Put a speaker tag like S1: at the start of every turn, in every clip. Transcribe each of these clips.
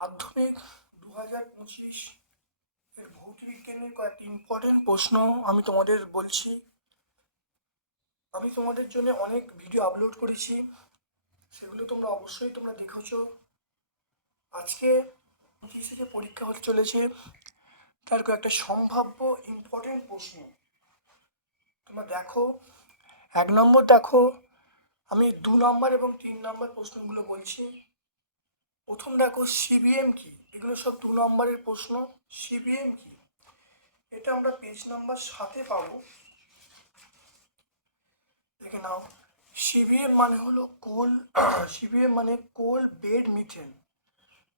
S1: মাধ্যমিক দু হাজার পঁচিশ এর ভৌত বিজ্ঞানের কয়েকটি ইম্পর্টেন্ট প্রশ্ন আমি তোমাদের বলছি। আমি তোমাদের জন্য অনেক ভিডিও আপলোড করেছি। সেগুলো তোমরা অবশ্যই তোমরা দেখেছ। আজকে পঁচিশে যে পরীক্ষা হতে চলেছে, তার কয়েকটা সম্ভাব্য ইম্পর্টেন্ট প্রশ্ন। তোমরা দেখো, এক নম্বর দেখো, আমি দু নম্বর এবং তিন নম্বর প্রশ্নগুলো বলছি। প্রথম দেখো সিবিএম কি? এগুলো সব দু নম্বরের প্রশ্ন। সিবিএম কি? এটা আমরা পেজ নাম্বার সাথে পাবো। দেখে নাও। সিবিএম মানে হলো কোল সিবিএম মানে কোল বেড মিথেন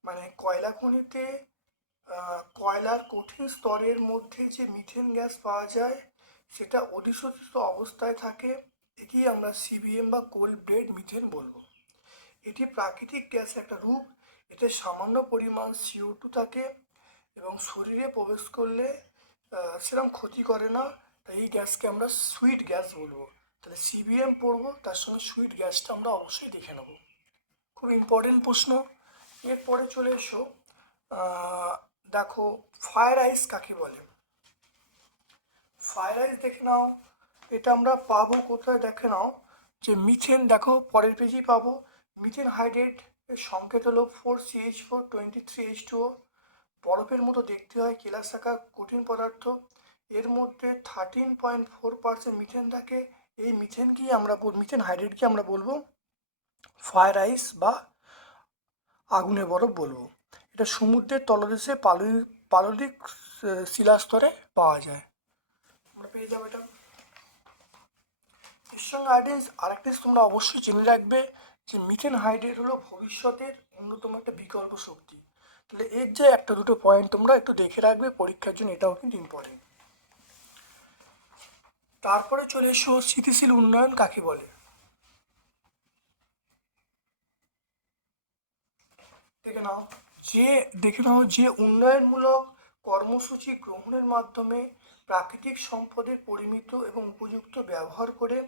S1: মানে কয়লা খনিতে কয়লার কঠিন স্তরের মধ্যে যে মিথেন গ্যাস পাওয়া যায়, সেটা অধিশোষিত অবস্থায় থাকে। একেই আমরা সিবিএম বা কোল বেড মিথেন বলব। এটি প্রাকৃতিক গ্যাসের একটা রূপ। এতে সামান্য পরিমাণ সিও টু থাকে এবং শরীরে প্রবেশ করলে সেরকম ক্ষতি করে না। তাই এই গ্যাসকে আমরা সুইট গ্যাস বলব। তাহলে সিবিএম পড়ব, তার সঙ্গে সুইট গ্যাসটা আমরা অবশ্যই দেখে নেব। খুব ইম্পর্টেন্ট প্রশ্ন। এরপরে চলে এসো দেখো ফায়ার আইস কাকে বলে? ফায়ার আইস দেখে নাও, এটা আমরা পাবো কোথায় দেখে নাও, যে মিথেন দেখো পরের পেজেই পাবো মিথেন হাইড্রেট এর সংকেত হলো four CH four twenty three H two বরফের মতো দেখতে হয় কেলাসাকা কঠিন পদার্থ। এর মধ্যে thirteen point four percent methane থাকে। এই মিথেনকেই আমরা বল- মিথেন হাইড্রেটকে আমরা বলব? ফায়ার আইস বা আগুনের বরফ বলব। এটা সমুদ্রের তলদেশে পাললিক পাললিক শিলাস্তরে পাওয়া যায়। আমরা পেয়ে যাব এটা। এর সঙ্গে আইডেন্স আরেকটা তোমরা অবশ্যই জেনে রাখবে যে মিথেন হাইড্রেট হলো ভবিষ্যতের অন্যতম একটা বিকল্প শক্তি। তাহলে এর যে একটা দুটো পয়েন্ট তোমরা একটু দেখে রাখবে, পরীক্ষার জন্য এটাও কিন্তু ইম্পর্টেন্ট তারপরে চলে এসো, স্থিতিশীল উন্নয়ন কাকে বলে? দেখে নাও, যে, দেখে নাও যে উন্নয়নমূলক কর্মসূচি গ্রহণের মাধ্যমে প্রাকৃতিক সম্পদের পরিমিত এবং উপযুক্ত ব্যবহার করে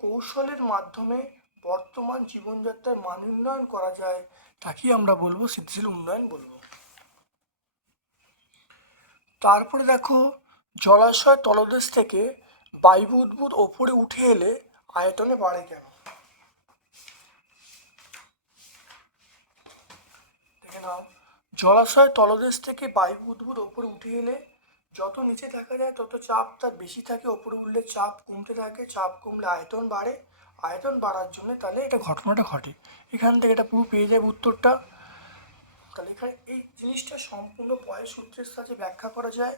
S1: কৌশলের মাধ্যমে বর্তমান জীবনযাত্রার মান উন্নয়ন করা যায়, তাকেই আমরা বলব স্থিতিশীল উন্নয়ন বলব। তারপরে দেখো জলাশয় তলদেশ থেকে বায়ু উদ্ভূত ওপরে উঠে এলে আয়তনে বাড়ে কেন? দেখে নাও। জলাশয় তলদেশ থেকে বায়ু উদ্ভূত ওপরে উঠে এলে যত নিচে থাকা যায়, তত চাপ তার বেশি থাকে। ওপরে উঠলে চাপ কমতে থাকে, চাপ কমলে আয়তন বাড়ে। আয়তন বাড়ার জন্য তাহলে এটা ঘটনাটা ঘটে। এখান থেকে এটা পুরো পেয়ে যাবে উত্তরটা। তাহলে এখানে এই জিনিসটা সম্পূর্ণ পয়ের সূত্রের সাথে ব্যাখ্যা করা যায়।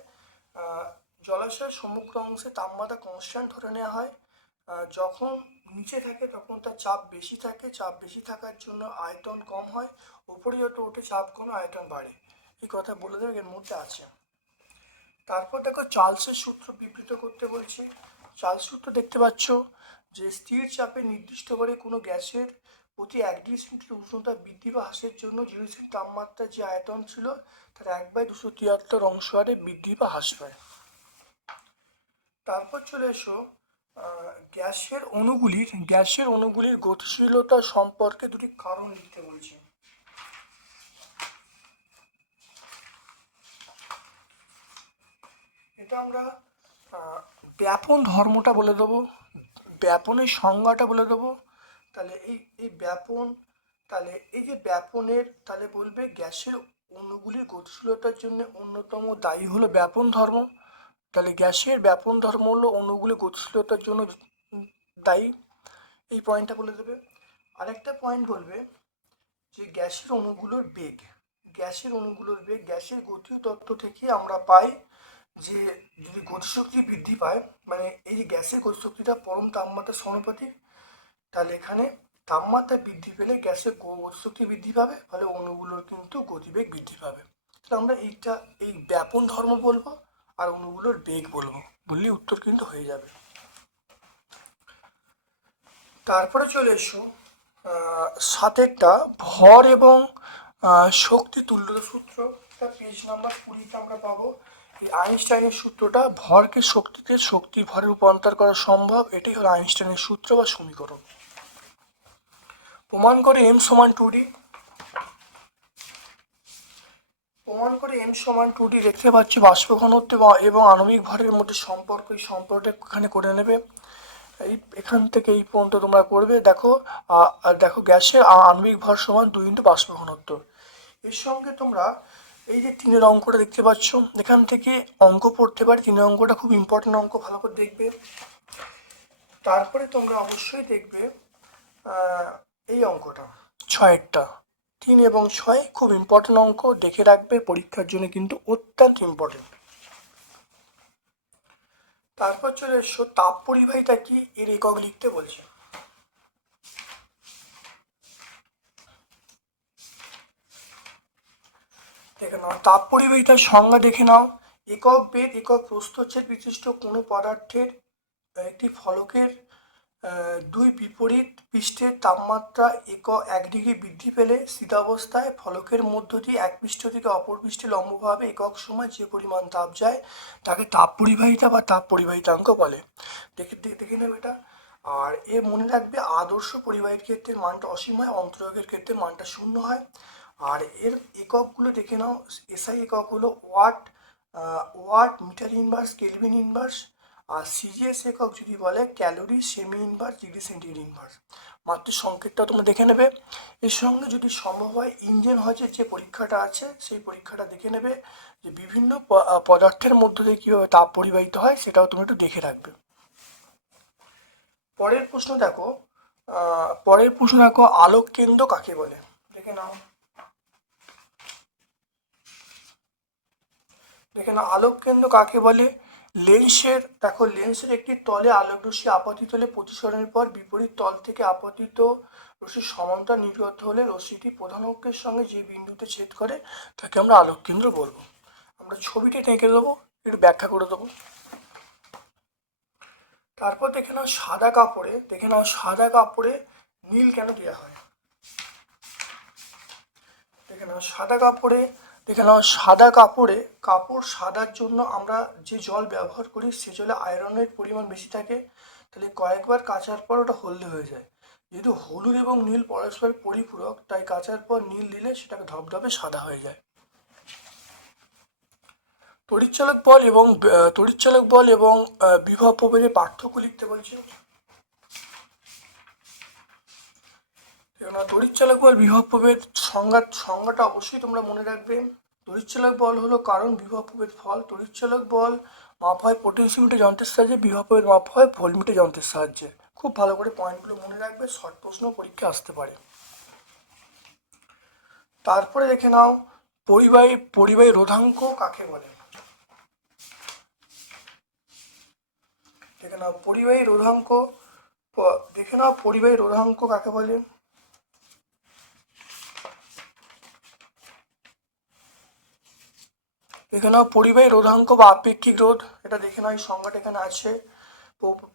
S1: জলাশয়ের সমগ্র অংশে তাপমাত্রা কনস্ট্যান্ট ধরে নেওয়া হয়। যখন নিচে থাকে তখন তার চাপ বেশি থাকে। চাপ বেশি থাকার জন্য আয়তন কম হয়। উপরে যত ওঠে চাপ কমে, আয়তন বাড়ে। এই কথা বলে দেবে, এর মধ্যে আছে। তারপর দেখো চার্লসের সূত্র বিবৃত করতে বলছে। চার্লস সূত্র দেখতে পাচ্ছ যে স্থির চাপে নির্দিষ্ট করে কোনো গ্যাসের প্রতি এক ডিগ্রি সেন্টিগ্রেড উষ্ণতা বৃদ্ধি বা হ্রাসের জন্য জিরো সেন্ট তাপমাত্রার যে আয়তন ছিল, তার এক বাই দুশো তিয়াত্তর অংশ হারে বৃদ্ধি বা হ্রাস পায়। তারপর চলে এসো গ্যাসের অণুগুলির গ্যাসের অণুগুলির গতিশীলতা সম্পর্কে দুটি কারণ লিখতে বলছে। এটা আমরা ব্যাপন ধর্মটা বলে দেবো, ব্যাপনের সংজ্ঞাটা বলে দেবো। তাহলে এই এই ব্যাপন, তাহলে এই যে ব্যাপনের, তাহলে বলবে গ্যাসের অণুগুলির গতিশীলতার জন্য অন্যতম দায়ী হলো ব্যাপন ধর্ম। তাহলে গ্যাসের ব্যাপন ধর্ম হলো অণুগুলি গতিশীলতার জন্য দায়ী। এই পয়েন্টটা বলে দেবে। আরেকটা পয়েন্ট বলবে যে গ্যাসের অণুগুলোর বেগ। গ্যাসের অণুগুলোর বেগ, গ্যাসের গতীয় তত্ত্ব থেকে আমরা পাই যে যদি গতিশক্তি বৃদ্ধি পায় মানে এই যে গ্যাসের গতিশক্তিটা পরম তাপমাত্রা সমানুপাতিক, তাহলে এখানে তাপমাত্রা বৃদ্ধি পেলে গ্যাসের গতিশক্তি বৃদ্ধি পাবে, ফলে অণুগুলোর কিন্তু গতিবেগ বৃদ্ধি পাবে। তাহলে আমরা এইটা, এই ব্যাপন ধর্ম বলব। আর অণুগুলোর বেগ বলব, বললেই উত্তর কিন্তু হয়ে যাবে। তারপরে চলে এসো সাতেরটা ভর এবং শক্তি তুল্য সূত্র। পেজ নাম্বার কুড়িতে আমরা পাবো। এই আইনস্টাইনের সূত্রটা ভরকে শক্তিতে শক্তি ভরে রূপান্তর করা সম্ভব। এটি হলো আইনস্টাইনের সূত্র বা সমীকরণ। প্রমাণ করে এম সমান টু ডি প্রমাণ করে এম সমান টু ডি দেখতে পাচ্ছি বাষ্প ঘনত্ব এবং- আণবিক ভরের মধ্যে সম্পর্ক। এই সম্পর্কটা এখানে করে নেবে। এই এখান থেকে এই পর্যন্ত তোমরা করবে। দেখো আর দেখো গ্যাসের আণবিক ভর সমান দুই ইন্টু বাষ্প ঘনত্ব। এর সঙ্গে তোমরা এই যে তিনের অঙ্কটা দেখতে পাচ্ছ, এখান থেকে অঙ্ক পড়তে পারি। তিনের অঙ্কটা খুব ইম্পর্টেন্ট অঙ্ক, ভালো করে দেখবে। তারপরে তোমরা অবশ্যই দেখবে এই অঙ্কটা, ছয়েরটা। তিন এবং ছয় খুব ইম্পর্টেন্ট অঙ্ক। দেখে রাখবে, পরীক্ষার জন্য কিন্তু অত্যন্ত ইম্পর্টেন্ট তারপর চলে এসো, তাপ পরিবাহিতা কি? এর একক লিখতে বলছে। দেখে নাও, তাপ পরিবাহিতার সংজ্ঞা দেখে নাও। একক বেদ, একক প্রস্থচ্ছেদ বিশিষ্ট কোনো পদার্থের একটি ফলকের দুই বিপরীত পৃষ্ঠের তাপমাত্রা এক এক ডিগ্রি বৃদ্ধি পেলে স্থিতাবস্থায় ফলকের মধ্য দিয়ে এক পৃষ্ঠ থেকে অপর পৃষ্ঠে লম্বভাবে একক সময় যে পরিমাণ তাপ যায়, তাকে তাপ পরিবাহিতা বা তাপ পরিবাহিতাঙ্ক বলে। দেখে দেখে নেবে এটা। আর এ মনে রাখবে আদর্শ পরিবাহীর ক্ষেত্রে মানটা অসীম হয় অন্তরকের ক্ষেত্রে মানটা শূন্য হয়। আর এর এককগুলো দেখে নাও, এসআই একক হলো watt watt meter inverse kelvin inverse আর সিজিএস একক যদি বলে ক্যালোরি সেমি ইনভার্স ডিগ্রি সেন্টিগ্রেড ইনভার্স মাত্র সংকেতটা তোমরা দেখে নেবে। এর সঙ্গে যদি সম্ভব হয় ইঞ্জিন হজের যে পরীক্ষাটা আছে, সেই পরীক্ষাটা দেখে নেবে যে বিভিন্ন পদার্থের মধ্য দিয়ে কীভাবে তাপ পরিবাহিত হয়, সেটাও তুমি একটু দেখে রাখবে। পরের প্রশ্ন দেখো পরের প্রশ্ন দেখো, আলোক কেন্দ্র কাকে বলে? দেখে নাও। দেখে নাও, আলোক কেন্দ্র কাকে বলে? লেন্সের, দেখো লেন্সের একটি তলে আলোক রশ্মি আপাতিত হলে প্রতিসরণের পর বিপরীত তল থেকে আপতিত রশ্মির সমান্তরাল নির্গত হলে রশ্মিটি প্রধান অক্ষের সঙ্গে যে বিন্দুতে ছেদ করে তাকে আমরা আলোক কেন্দ্র বলব। আমরা ছবিটা এঁকে দেবো, একটু ব্যাখ্যা করে দেবো। তারপর দেখে নাও সাদা কাপড়ে, দেখে নাও সাদা কাপড়ে নীল কেন দেওয়া হয়? দেখে নাও সাদা কাপড়ে দেখে সাদা কাপড়ে, কাপড় সাদার জন্য আমরা যে জল ব্যবহার করি, সে জলে আয়রনের পরিমাণ বেশি থাকে। তাহলে কয়েকবার কাচার পর ওটা হলদে হয়ে যায়। যেহেতু হলুদ এবং নীল পরস্পর পরিপূরক, তাই কাচার পর নীল দিলে সেটাকে ধবধবে সাদা হয়ে যায়। তড়িৎচালক বল এবং তড়িৎচালক বল এবং বিভব প্রভেদের পার্থক্য লিখতে বলছে। কেননা তড়িৎচালক বল বিভব প্রভেদ সংজ্ঞা সংজ্ঞাটা অবশ্যই তোমরা মনে রাখবে। তড়িৎচালক বল হলো কারণ, বিভব প্রভেদ ফল। তড়িৎচালক বল মাপ হয় পোটেনশিওমিটার যন্ত্রের সাহায্যে, বিভব প্রভেদ মাপ হয় ভোল্টমিটার যন্ত্রের সাহায্যে। খুব ভালো করে পয়েন্টগুলো মনে রাখবে শর্ট প্রশ্ন পরীক্ষা আসতে পারে। তারপরে দেখে নাও, পরিবাহী পরিবাহী রোধাঙ্ক কাকে বলে? দেখে নাও, পরিবাহী রোধাঙ্ক, দেখে নাও, পরিবাহী রোধাঙ্ক কাকে বলে? দেখে নাও পরিবাহী রোধাঙ্ক বা আপেক্ষিক রোধ, এটা দেখে এই সংজ্ঞাটা এখানে আছে।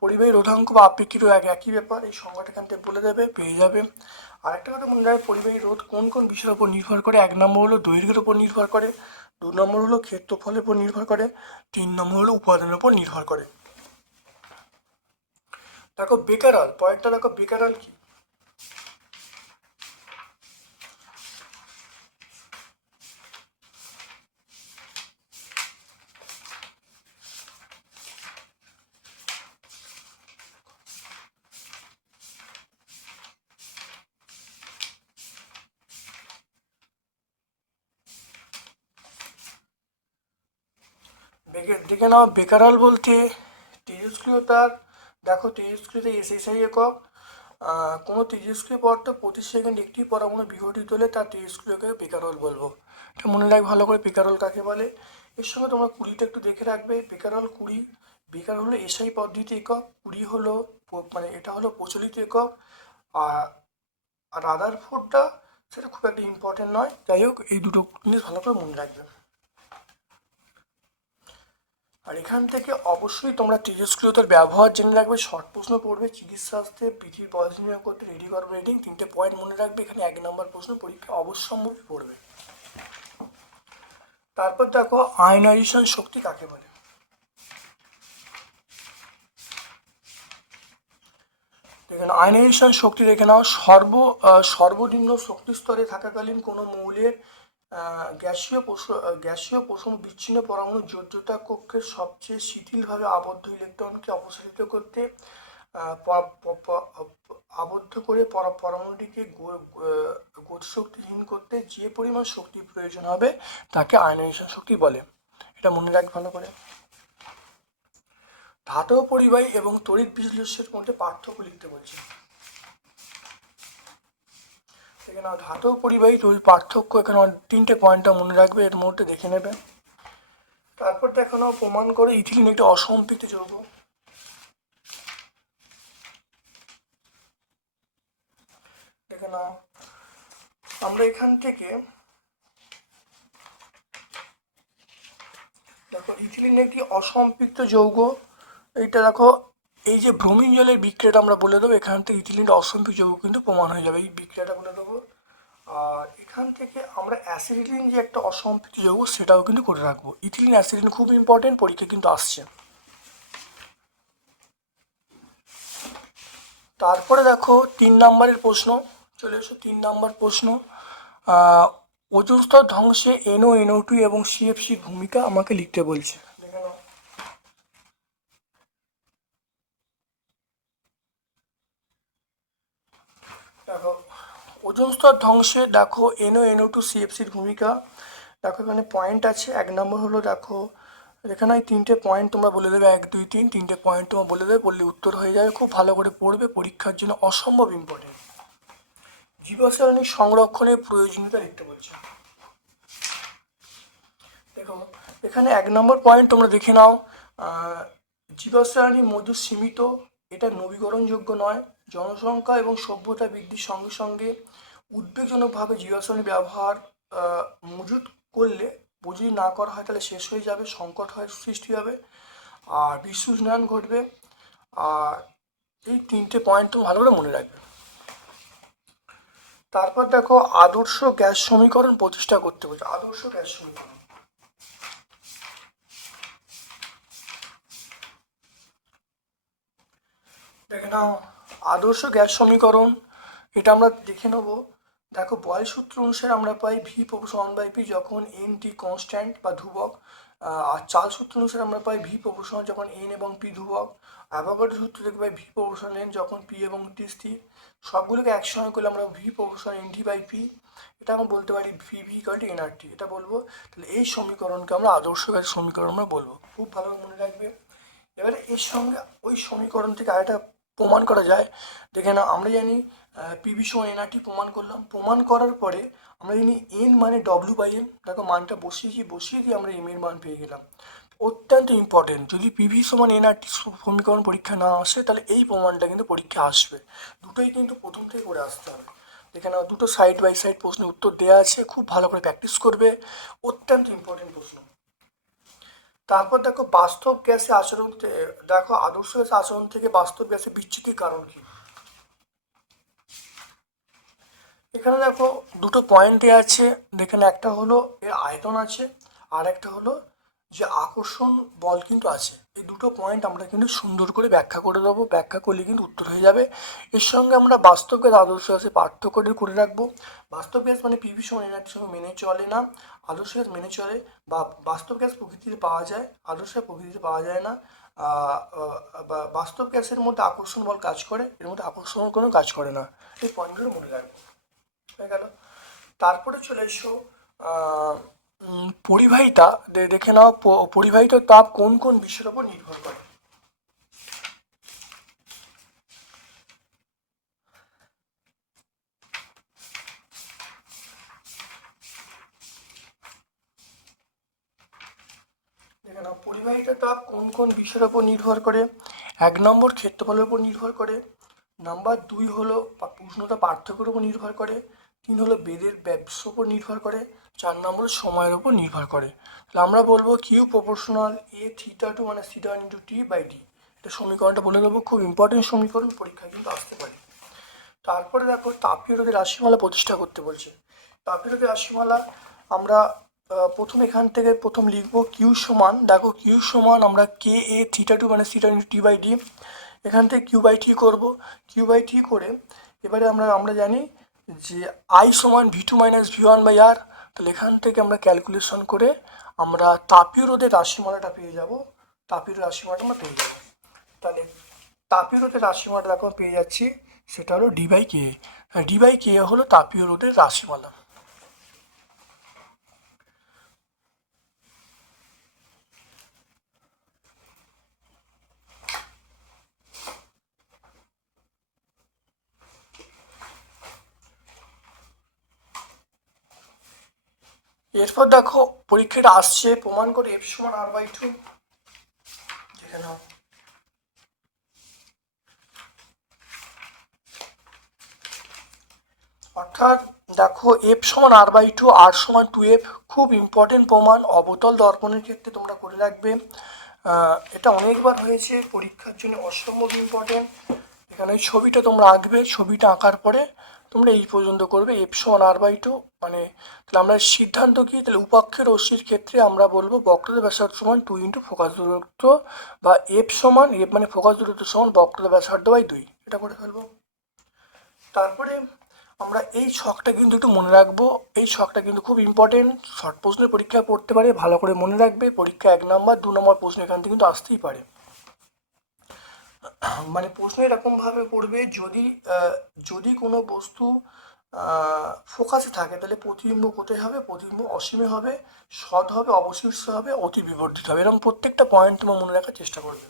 S1: পরিবাহী রোধাঙ্ক বা আপেক্ষিক রোধ এক একই ব্যাপার, এই সংজ্ঞাটা এখান থেকে বলে দেবে, পেয়ে যাবে। আরেকটা কথা মনে রাখবে, পরিবাহী রোধ কোন কোন বিষয়ের উপর নির্ভর করে? এক নম্বর হলো দৈর্ঘ্যের উপর নির্ভর করে, দু নম্বর হলো ক্ষেত্রফলের উপর নির্ভর করে, তিন নম্বর হলো উপাদানের উপর নির্ভর করে। দেখো, বেকারাল, পয়েন্টটা দেখো, বেকারাল কি? দেখে নাও বেকারাল বলতে তেজস্ক্রিয়তার দেখো তেজস্ক্রিয়তা এসএসআই একক। কোনো তেজস্ক্রিয় পদার্থ প্রতি সেকেন্ড একটি পরমাণু বিঘটিত হলে তার তেজস্ক্রিয়কে বেকারল বলব। এটা মনে রাখ ভালো করে বেকারল কাকে বলে। এর সঙ্গে তোমরা কুড়িটা একটু দেখে রাখবে। বেকারল কুড়ি বেকার হলো এসআই পদ্ধতি একক, কুড়ি হলো মানে এটা হলো প্রচলিত একক। আর রাদার ফোর্ডটা সেটা খুব একটা ইম্পর্টেন্ট নয়। যাই হোক, এই দুটো জিনিস ভালো করে মনে রাখবে। আর এখান থেকে অবশ্যই তোমরা তেজস্ক্রিয়তার ব্যবহার জেনে রাখবে, শর্ট প্রশ্ন পড়বে চিকিৎসাস্ত্রে পৃথিবীর নির্ণয় করতে রেডি করবে রেটিং তিনটে পয়েন্ট মনে রাখবে, এখানে এক নম্বর প্রশ্ন পরীক্ষা অবশ্যম্ভাবী পড়বে। তারপর দেখো আয়নাইজেশন শক্তি কাকে বলে? দেখেন আয়নাইজেশন শক্তি দেখে নাও, সর্ব সর্বনিম্ন শক্তি স্তরে থাকাকালীন কোনো মৌলের গ্যাসীয় পোষ- আহ, গ্যাসীয় পোষণ বিচ্ছিন্ন পরমাণু যোজ্যতা কক্ষের সবচেয়ে শিথিলভাবে আবদ্ধ ইলেকট্রনকে অপসারিত করতে আবদ্ধ করে পর- পরমাণুটিকে গতিশক্তিহীন করতে যে পরিমাণ শক্তির প্রয়োজন হবে তাকে আয়নাইজেশন শক্তি বলে। এটা মনে রাখ ভালো করে। ধাতব পরিবাহী এবং তড়িৎ বিশ্লেষের মধ্যে পার্থক্য লিখতে বলছে। এখানে ধাতব পরিবাহী তড়িৎ পার্থক্য এখানে তিনটে পয়েন্টটা মনে রাখবে, এর মধ্যে দেখে নেবে। তারপর দেখো নাও প্রমাণ করে ইথিলিন একটি অসম্পৃক্ত যৌগ দেখে নাও, আমরা এখান থেকে দেখো, ইথিলিন একটি অসম্পৃক্ত যৌগ। এইটা দেখো এই যে ভ্রমীণ জলের বিক্রিয়াটা আমরা বলে দেবো, এখান থেকে ইথিলিনটা অসম্পৃক্ত যৌগ কিন্তু প্রমাণ হয়ে যাবে, এই বিক্রিয়াটা বলে দেবো। আর এখান থেকে আমরা অ্যাসিডিলিন যে একটা অসম্পৃক্ত যৌগ, সেটাও কিন্তু করে রাখব। ইথিলিন অ্যাসিডিন খুব ইম্পর্টেন্ট পরীক্ষা কিন্তু আসছে। তারপরে দেখো, তিন নাম্বারের প্রশ্ন, চলে এসো তিন নাম্বার প্রশ্ন। ওজোন স্তর ধ্বংসে এনও এনও টু এবং সিএফসির ভূমিকা আমাকে লিখতে বলছে দেখে নাও। দেখো ওজোন স্তর ধ্বংসে দেখো এনও এনও টু সিএফসির ভূমিকা। দেখো এখানে পয়েন্ট আছে এক নম্বর হলো দেখো এখানে এই তিনটে পয়েন্ট তোমরা বলে দেবে এক দুই তিন তিনটে পয়েন্ট তোমরা বলে দেবে বললে উত্তর হয়ে যাবে খুব ভালো করে পড়বে পরীক্ষার জন্য অসম্ভব ইম্পর্টেন্ট জীবাশ্রাণী সংরক্ষণের প্রয়োজনীয়তা লিখতে বলছে। দেখো এখানে এক নম্বর পয়েন্ট তোমরা দেখে নাও আহ, মধু সীমিত এটা নবীকরণযোগ্য নয় জনসংখ্যা এবং সভ্যতা বৃদ্ধির সঙ্গে সঙ্গে উদ্বেগজনকভাবে জীবাশ্রাণী ব্যবহার মজুত করলে যদি না করা হয়, তাহলে শেষ হয়ে যাবে, সংকট হয়, সৃষ্টি হবে, আর বিশ্ব উষ্ণায়ন ঘটবে। আর এই তিনটে পয়েন্ট ভালো করে মনে রাখবে। তারপর দেখো, আদর্শ গ্যাস সমীকরণ প্রতিষ্ঠা করতে বলছে। আদর্শ গ্যাস সমীকরণ। দেখে নাও, আদর্শ গ্যাস সমীকরণ, এটা আমরা দেখে নেব। দেখো বয় সূত্র অনুসারে আমরা পাই ভি প্রপোর্শন বাই পি যখন এন টি কনস্ট্যান্ট বা ধ্রুবক আহ, আর চাল সূত্র অনুসারে আমরা পাই ভি প্রপোর্শন যখন এন এবং পি ধ্রুবক অ্যাভোগাড্রো সূত্র থেকে পাই ভি প্রপোর্শন এন যখন পি এবং টি স্থির সবগুলোকে একসঙ্গে করলে আমরা V proportion N T by P এটা আমরা বলতে পারি ভি ভি ইকাল এনআরটি এটা বলব। তাহলে এই সমীকরণকে আমরা আদর্শ সমীকরণ আমরা বলব। খুব ভালো মনে রাখবে। এবারে এর সঙ্গে ওই সমীকরণ থেকে আরেকটা প্রমাণ করা যায়। দেখে না আমরা জানি পিভি সমান এনআরটি প্রমাণ করলাম। প্রমাণ করার পরে আমরা জানি এন মানে ডব্লিউ বাই এম দেখো, মানটা বসিয়েছি, বসিয়ে দিয়ে আমরা এম এর মান পেয়ে গেলাম। অত্যন্ত ইম্পর্টেন্ট যদি পিভি সমান এনআরটি সমীকরণ পরীক্ষা না আসে, তাহলে এই প্রমাণটা কিন্তু পরীক্ষা আসবে। দুটোই কিন্তু প্রথম থেকে করে আসতে হবে। দেখে নাও, দুটো সাইড বাই সাইড প্রশ্নের উত্তর দেওয়া আছে, খুব ভালো করে প্র্যাকটিস করবে। অত্যন্ত ইম্পর্টেন্ট প্রশ্ন। তারপর দেখো, বাস্তব গ্যাসে আচরণ দেখো, আদর্শ গ্যাসে আচরণ থেকে বাস্তব গ্যাসে বিচ্যুতির কারণ কি? এখানে দেখো দুটো পয়েন্ট আছে, এখানে একটা হলো এর আয়তন আছে, আর একটা হলো যে আকর্ষণ বল কিন্তু আছে। এই দুটো পয়েন্ট আমরা কিন্তু সুন্দর করে ব্যাখ্যা করে দেবো। ব্যাখ্যা করলে কিন্তু উত্তর হয়ে যাবে। এর সঙ্গে আমরা বাস্তব গ্যাস আদর্শ গ্যাসের পার্থক্যটা করে রাখব। বাস্তব গ্যাস মানে পিভি সমান এনার্জি সঙ্গে মেনে চলে না। আদর্শ গ্যাস মেনে চলে বা বাস্তব গ্যাস প্রকৃতিতে পাওয়া যায়, আদর্শ প্রকৃতিতে পাওয়া যায় না। বাস্তব গ্যাসের মধ্যে আকর্ষণ বল কাজ করে, এর মধ্যে আকর্ষণ কোনো কাজ করে না। এই পয়েন্টগুলো মনে রাখব। হয়ে গেল। তারপরে চলে এসো পরিবাহিতা দেখে নাও পরিবাহিত তাপ কোন কোন বিষয়ের উপর নির্ভর করে? পরিবাহিত তাপ কোন কোন বিষয়ের উপর নির্ভর করে? এক নম্বর ক্ষেত্রফলের উপর নির্ভর করে। নাম্বার দুই হলো উষ্ণতা পার্থক্যের উপর নির্ভর করে। তিন হলো বেদের ব্যবসার উপর নির্ভর করে, চার নম্বর সময়ের উপর নির্ভর করে। তাহলে আমরা বলব Q proportional A theta two মানে one into T by D এটা সমীকরণটা বলে দেবো, খুব ইম্পর্টেন্ট সমীকরণ পরীক্ষায় কিন্তু আসতে পারে। তারপরে দেখো তাপীয় রোধের রাশিমালা প্রতিষ্ঠা করতে বলছে। তাপীয় রোধের রাশিমালা আমরা প্রথম এখান থেকে প্রথম লিখব কিউ সমান, দেখো কিউ সমান আমরা কে এ থিটা টু মানে theta into T by D এখান থেকে কিউ বাই টি করব। কিউ বাই টি করে, এবারে আমরা আমরা জানি যে আই সমান V two minus V one by R তাহলে এখান থেকে আমরা ক্যালকুলেশন করে আমরা তাপীয় রোধের রাশিমালাটা পেয়ে যাব। তাপীয় রাশিমালাটা আমরা পেয়ে যাব। তাহলে তাপীয় রোধের রাশিমালা এখন পেয়ে যাচ্ছি, সেটা হলো D by K D by K হলো তাপীয় রোধের রাশিমালা। এরপর দেখো, পরীক্ষাটা আসছে, প্রমাণ করে এফ সমান আর বাই টু দেখে নাও। অর্থাৎ দেখো এফ সমান আর বাই টু আর সমান টু এফ খুব ইম্পর্টেন্ট প্রমাণ, অবতল দর্পণের ক্ষেত্রে তোমরা করে রাখবে। এটা অনেকবার হয়েছে, পরীক্ষার জন্য অসম্ভব ইম্পর্টেন্ট এখানে ছবিটা তোমরা আঁকবে, ছবিটা আঁকার পরে তোমরা এই পর্যন্ত করবে এফ সমান আর বাই টু মানে তাহলে আমরা সিদ্ধান্ত কি? তাহলে উপাক্ষের রশ্মির ক্ষেত্রে আমরা বলব বক্রতা ব্যাসার্ধ সমান টু ইন্টু ফোকাস দূরত্ব বা এফ সমান এফ মানে ফোকাস দূরত্ব সমান বক্রতা ব্যাসার্ধ বাই দুই এটা করে ফেলব। তারপরে আমরা এই ছকটা কিন্তু একটু মনে রাখব, এই ছকটা কিন্তু খুব ইম্পর্টেন্ট শর্ট প্রশ্নের পরীক্ষা পড়তে পারে, ভালো করে মনে রাখবে, পরীক্ষা এক নম্বর, দু নম্বর প্রশ্ন এখান থেকে কিন্তু আসতেই পারে। মানে প্রশ্ন এরকমভাবে পড়বে যদি যদি কোনো বস্তু ফোকাসে থাকে, তাহলে প্রতিবিম্ব কোথায় হবে? প্রতিবিম্ব অসীমে হবে সৎ হবে অবশিষ্ট হবে, অতি বিবর্তিত হবে। এরকম প্রত্যেকটা পয়েন্ট তোমার মনে রাখার চেষ্টা করবে।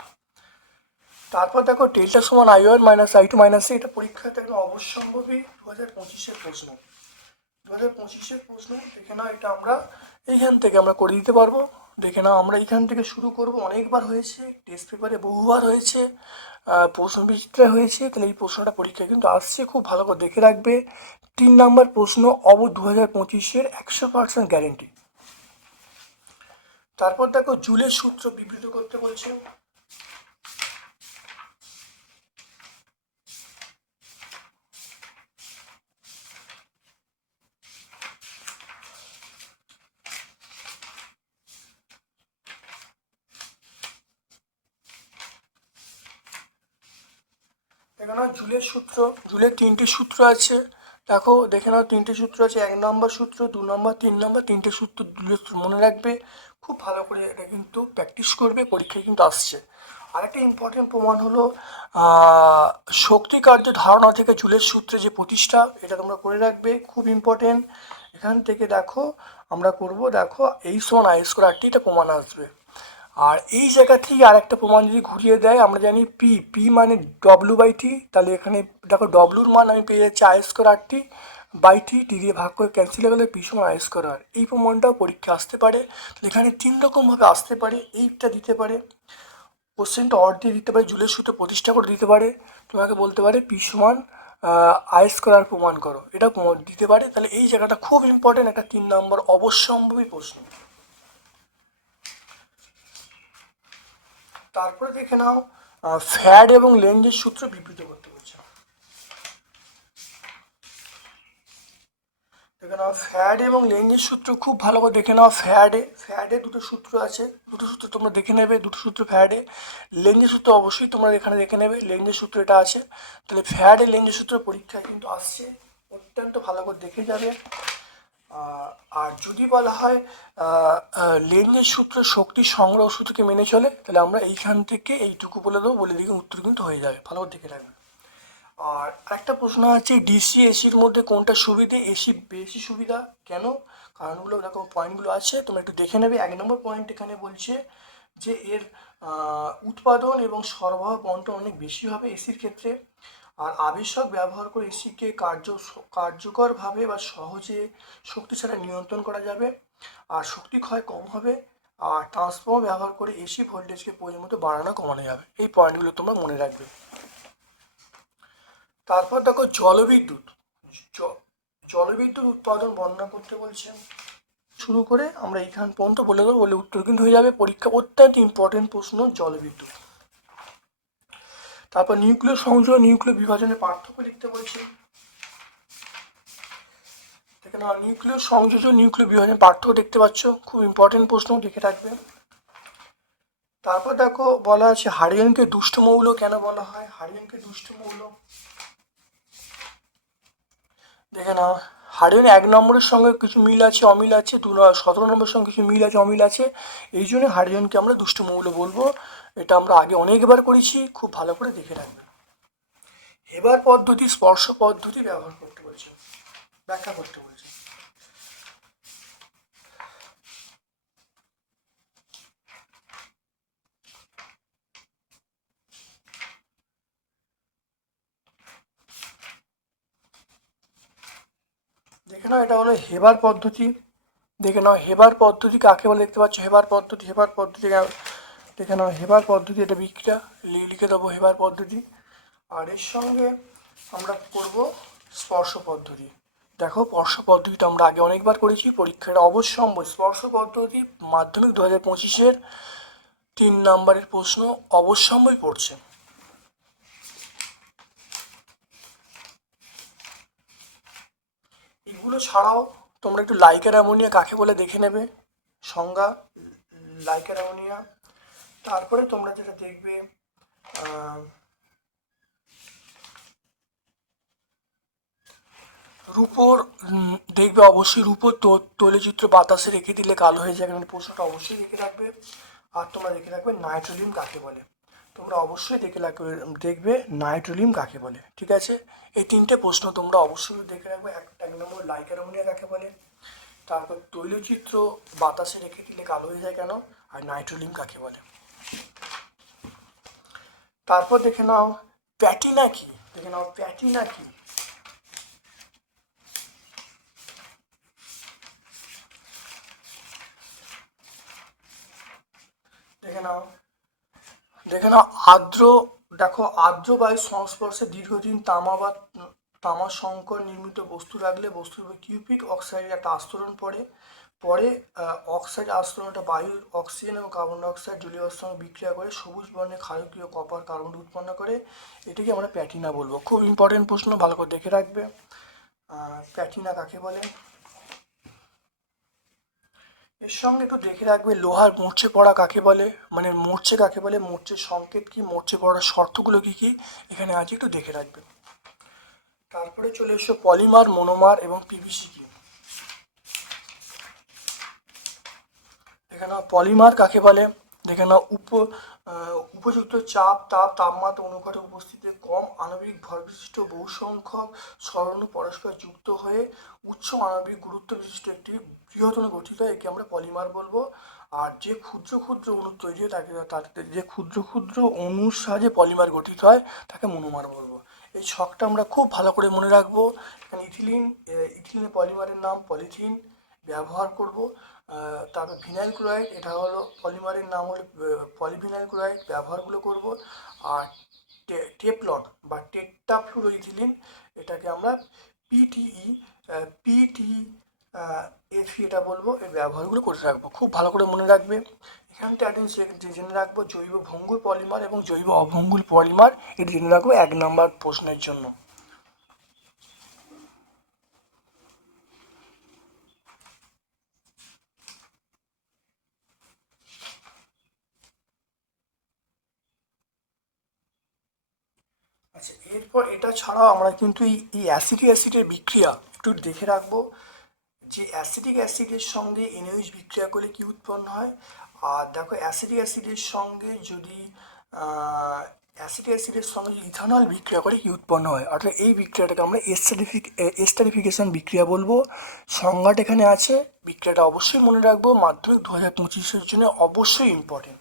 S1: তারপর দেখো ডেল্টা সমান I one minus I two minus এটা পরীক্ষাতে একদম অবশ্যম্ভাবী দু হাজার পঁচিশের প্রশ্ন। দু হাজার পঁচিশের প্রশ্ন দেখে নাও, এটা আমরা এইখান থেকে আমরা করে দিতে পারব। দেখে নাও, আমরা এখান থেকে শুরু করব। অনেকবার হয়েছে টেস্ট পেপারে বহুবার হয়েছে প্রশ্ন বিচিত্রা হয়েছে তাহলে এই প্রশ্নটা পরীক্ষায় কিন্তু আসছে, খুব ভালো করে দেখে রাখবে। তিন নাম্বার প্রশ্ন, অব দু হাজার পঁচিশের একশো পার্সেন্ট গ্যারেন্টি তারপর দেখো, জুলের সূত্র বিবৃত করতে বলছে। দেখে নাও জুলের সূত্র জুলের তিনটি সূত্র আছে। দেখো, দেখে নাও, তিনটে সূত্র আছে, এক নম্বর সূত্র, দু নম্বর, তিন নম্বর, তিনটে সূত্র জুলের মনে রাখবে। খুব ভালো করে এটা কিন্তু প্র্যাকটিস করবে, পরীক্ষায় কিন্তু আসছে। আরেকটা ইম্পর্টেন্ট প্রমাণ হলো শক্তি কার্য ধারণা থেকে জুলের সূত্রে যে প্রতিষ্ঠা, এটা তোমরা করে রাখবে, খুব ইম্পর্টেন্ট এখান থেকে দেখো, আমরা করব, দেখো, এই সমান আই স্কোয়ার এটা প্রমাণ আসবে। আর এই জায়গা থেকে আরেকটা প্রমাণ যদি ঘুরিয়ে দেয়, আমরা জানি পি পি মানে ডব্লু বাই টি তাহলে এখানে দেখো ডব্লুর মান আমি পেয়ে যাচ্ছি I square R T by T T দিয়ে ভাগ করে ক্যান্সেল হয়ে গেলে পি সমান আই স্কোয়ার আর এই প্রমাণটাও পরীক্ষা আসতে পারে, তাহলে এখানে তিন রকমভাবে আসতে পারে এইটা দিতে পারে কোশ্চেনটা অর দিয়ে দিতে পারে জুলের সূত্রে প্রতিষ্ঠা করে দিতে পারে, তোমাকে বলতে পারে পি সমান আই স্কোয়ার প্রমাণ করো এটা দিতে পারে, তাহলে এই জায়গাটা খুব ইম্পর্টেন্ট একটা তিন নম্বর অবশ্যম্ভাবী প্রশ্ন। তারপরে দেখে নাও ফ্যাড এবং লেন্সের সূত্র বিবৃত করতে বলছে। দেখে নাও, ফ্যাড এবং লেন্সের সূত্র খুব ভালো করে দেখে নাও, ফ্যাডে ফ্যাডে দুটো সূত্র আছে। দুটো সূত্র তোমরা দেখে নেবে, দুটো সূত্র ফ্যাডে লেন্সের সূত্র অবশ্যই তোমরা এখানে দেখে নেবে লেন্সের সূত্র এটা আছে। তাহলে ফ্যাডে লেন্সের সূত্র পরীক্ষায় কিন্তু আসছে, অত্যন্ত ভালো করে দেখে যাবে। আর যদি বলা হয় লেন্সের সূত্র শক্তি সংগ্রহ সূত্রকে মেনে চলে, তাহলে আমরা এইখান থেকে এইটুকু বলে দেবো, বলে দিকে উত্তর কিন্তু হয়ে যাবে। ভালো দেখে রাখবেন আর একটা প্রশ্ন আছে ডিসি এসির মধ্যে কোনটা সুবিধে এসি বেশি সুবিধা? কেন? কারণগুলো এরকম পয়েন্টগুলো আছে, তোমরা একটু দেখে নেবে। এক নম্বর পয়েন্ট এখানে বলছে যে এর উৎপাদন এবং সরবরাহ বন্টন অনেক বেশি হবে এসির ক্ষেত্রে। আর আবেশক ব্যবহার করে এসিকে কার্য, কার্যকরভাবে বা সহজে শক্তি ছাড়া নিয়ন্ত্রণ করা যাবে। আর শক্তি ক্ষয় কম হবে, আর ট্রান্সফর্মার ব্যবহার করে এসি ভোল্টেজকে প্রয়োজন মতো বাড়ানো কমানো যাবে। এই পয়েন্টগুলো তোমরা মনে রাখবে। তারপর দেখো জলবিদ্যুৎ। জলবিদ্যুৎ উৎপাদন বর্ণনা করতে বলছেন। শুরু করে আমরা এইখান পর্যন্ত বলে দেবো, বলে উত্তর কিন্তু হয়ে যাবে। পরীক্ষা অত্যন্ত ইম্পর্টেন্ট প্রশ্ন জলবিদ্যুৎ। তারপর নিউক্লিয় সংযোগ, নিউক্লিয় বিভাজনের পার্থক্য লিখতে বলছি। দেখে নাও, নিউক্লিয় সংযোজন নিউক্লিয় বিভাজনের পার্থক্য দেখতে পাচ্ছ। খুব ইম্পর্টেন্ট প্রশ্ন, লিখে রাখবে। তারপর দেখো, বলা আছে হারিয়ানকে দুষ্ট মৌল কেন বলা হয়? হারিয়ানকে দুষ্ট মৌল। দেখে নাও, হারিয়ান এক নম্বরের সঙ্গে কিছু মিল আছে, অমিল আছে, দু সতেরো নম্বরের সঙ্গে কিছু মিল আছে, অমিল আছে। এই জন্য হারিয়ানকে আমরা দুষ্ট মৌল বলব। এটা আমরা আগে অনেকবার করেছি, খুব ভালো করে দেখে রাখবেন। হেবার পদ্ধতি, স্পর্শ পদ্ধতি ব্যবহার করতে বলছে ব্যাখ্যা করতে বলছে দেখে নাও, এটা হলো হেবার পদ্ধতি। দেখে নাও, হেবার পদ্ধতি কাকে বলে দেখতে পাচ্ছ? হেবার পদ্ধতি হেবার পদ্ধতি নাও হেবার পদ্ধতি, এটা বিক্রিয়া, লিখে দেবো হেবার পদ্ধতি। আর এর সঙ্গে আমরা করব স্পর্শ পদ্ধতি। দেখো, স্পর্শ পদ্ধতিটা আমরা আগে অনেকবার করেছি পরীক্ষাটা অবশ্যম্ভব স্পর্শ পদ্ধতি মাধ্যমিক দু হাজার পঁচিশের তিন নম্বরের প্রশ্ন অবশ্যম্বই পড়ছে। এগুলো ছাড়াও তোমরা একটু লাইকার অ্যামোনিয়া কাকে বলে দেখে নেবে? সংজ্ঞা, লাইকার অ্যামোনিয়া তারপরে তোমরা যেটা দেখবে রূপোর দেখবে অবশ্যই রূপোর তৈলচিত্র বাতাসে রেখে দিলে কালো হয়ে যায়, কারণ প্রশ্নটা অবশ্যই রেখে রাখবে। আর তোমরা দেখে রাখবে নাইট্রোলিয়াম কাকে বলে। তোমরা অবশ্যই দেখে রাখবে, দেখবে নাইট্রোলিয়াম কাকে বলে, ঠিক আছে? এই তিনটে প্রশ্ন তোমরা অবশ্যই দেখে রাখবে। এক এক নম্বর লাইকারোমিয়া কাকে বলে? তারপর তৈলচিত্র বাতাসে রেখে দিলে কালো হয়ে যায় কেন? আর নাইট্রোলিয়াম কাকে বলে? তারপর দেখে নাও প্যাটিনা কি? দেখে নাও প্যাটিনা কি? দেখে নাও দেখে নাও আর্দ্র, দেখো আর্দ্র বায়ু সংস্পর্শে দীর্ঘদিন তামা বা তামা সংকর নির্মিত বস্তু রাখলে বস্তুর উপর কিউপিক অক্সাইডের একটা আস্তরণ পড়ে। পরে অক্সাইড আস্তরণটা বায়ুর অক্সিজেন এবং কার্বন ডাইঅক্সাইড জলীয় সঙ্গে বিক্রিয়া করে সবুজ বর্ণের ক্ষারকীয় কপার কার্বন উৎপন্ন করে। এটাকে আমরা প্যাটিনা বলব। খুব ইম্পর্টেন্ট প্রশ্ন, ভালো করে দেখে রাখবে। প্যাটিনা কাকে বলে? এর সঙ্গে একটু দেখে রাখবে, লোহার মরচে পড়া কাকে বলে? মানে মরচে কাকে বলে? মরচের সংকেত কি? মরচে পড়ার শর্তগুলো কি কি? এখানে আজ একটু দেখে রাখবে। তারপরে চলে এসো পলিমার, মনোমার এবং পিভিসি কি? দেখে নাও, পলিমার কাকে বলে? দেখে নাও, উপ উপযুক্ত চাপ, তাপ, তাপমাত্রা অনুঘটে উপস্থিতিতে কম আণবিক ভর বিশিষ্ট বহু সংখ্যক স্মরণ পরস্পর যুক্ত হয়ে উচ্চ আণবিক গুরুত্ব বিশিষ্ট একটি বৃহত্তম গঠিত একে আমরা পলিমার বলব। আর যে ক্ষুদ্র ক্ষুদ্র অণু তৈরি হয় তাকে তাতে যে ক্ষুদ্র ক্ষুদ্র অণুর সাহায্যে পলিমার গঠিত হয়, তাকে মনোমার বলব। এই ছকটা আমরা খুব ভালো করে মনে রাখব। এখানে ইথিলিন ইথিলিনের পলিমারের নাম পলিথিন ব্যবহার করব। তারপর ফিনাইল ক্লোরাইড এটা হলো পলিমারের নাম হলো পলিভিনাইল ক্লোরাইড ব্যবহারগুলো করব। আর টেপলন বা টেট্টাফ্লুরোইথিলিন এটাকে আমরা পিটিই পিটি এফি এটা বলব, এর ব্যবহারগুলো করে রাখব। খুব ভালো করে মনে রাখবে। এখানটা একদিন জেনে রাখব, জৈব ভঙ্গুর পলিমার এবং জৈব অভঙ্গুর পলিমার এটি জেনে রাখব এক নম্বর প্রশ্নের জন্য আচ্ছা এরপর এটা ছাড়াও আমরা কিন্তু এই অ্যাসিডিক অ্যাসিডের বিক্রিয়া একটু দেখে রাখব। যে অ্যাসিডিক অ্যাসিডের সঙ্গে এনএইচ বিক্রিয়া করলে কি উৎপন্ন হয়? আর দেখো অ্যাসিডিক অ্যাসিডের সঙ্গে যদি অ্যাসিডিক অ্যাসিডের সঙ্গে যদি ইথানল বিক্রিয়া করে কি উৎপন্ন হয়? অর্থাৎ এই বিক্রিয়াটাকে আমরা এস্টারিফিক এস্টারিফিকেশন বিক্রিয়া বলব। সংজ্ঞাটা এখানে আছে। বিক্রিয়াটা অবশ্যই মনে রাখব। মাধ্যমিক দু হাজার পঁচিশের জন্য অবশ্যই ইম্পর্টেন্ট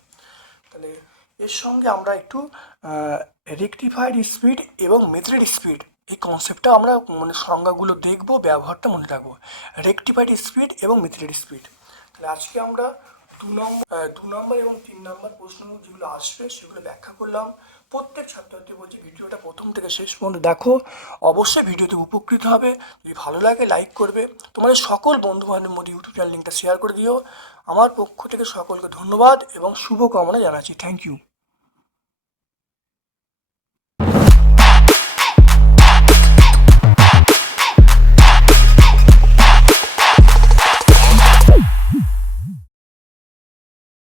S1: তাহলে এর সঙ্গে আমরা একটু রেকটিফাইড স্পিড এবং মেথড স্পিড এই কনসেপ্টটা আমরা মানে সংজ্ঞাগুলো দেখব, ব্যবহারটা মনে রাখব। রেকটিফাইড স্পিড এবং মেথড স্পিড তাহলে আজকে আমরা দু নম্বর দু নম্বর এবং তিন নম্বর প্রশ্ন যেগুলো আসবে সেগুলো ব্যাখ্যা করলাম। প্রত্যেক ছাত্রছাত্রী বলছি ভিডিওটা প্রথম থেকে শেষ পর্যন্ত দেখো। অবশ্যই ভিডিওতে উপকৃত হবে। যদি ভালো লাগে লাইক করবে। তোমাদের সকল বন্ধু বান্ধবের মধ্যে ইউটিউব চ্যানেল লিঙ্কটা শেয়ার করে দিও। আমার পক্ষ থেকে সকলকে ধন্যবাদ এবং শুভকামনা জানাচ্ছি। Thank you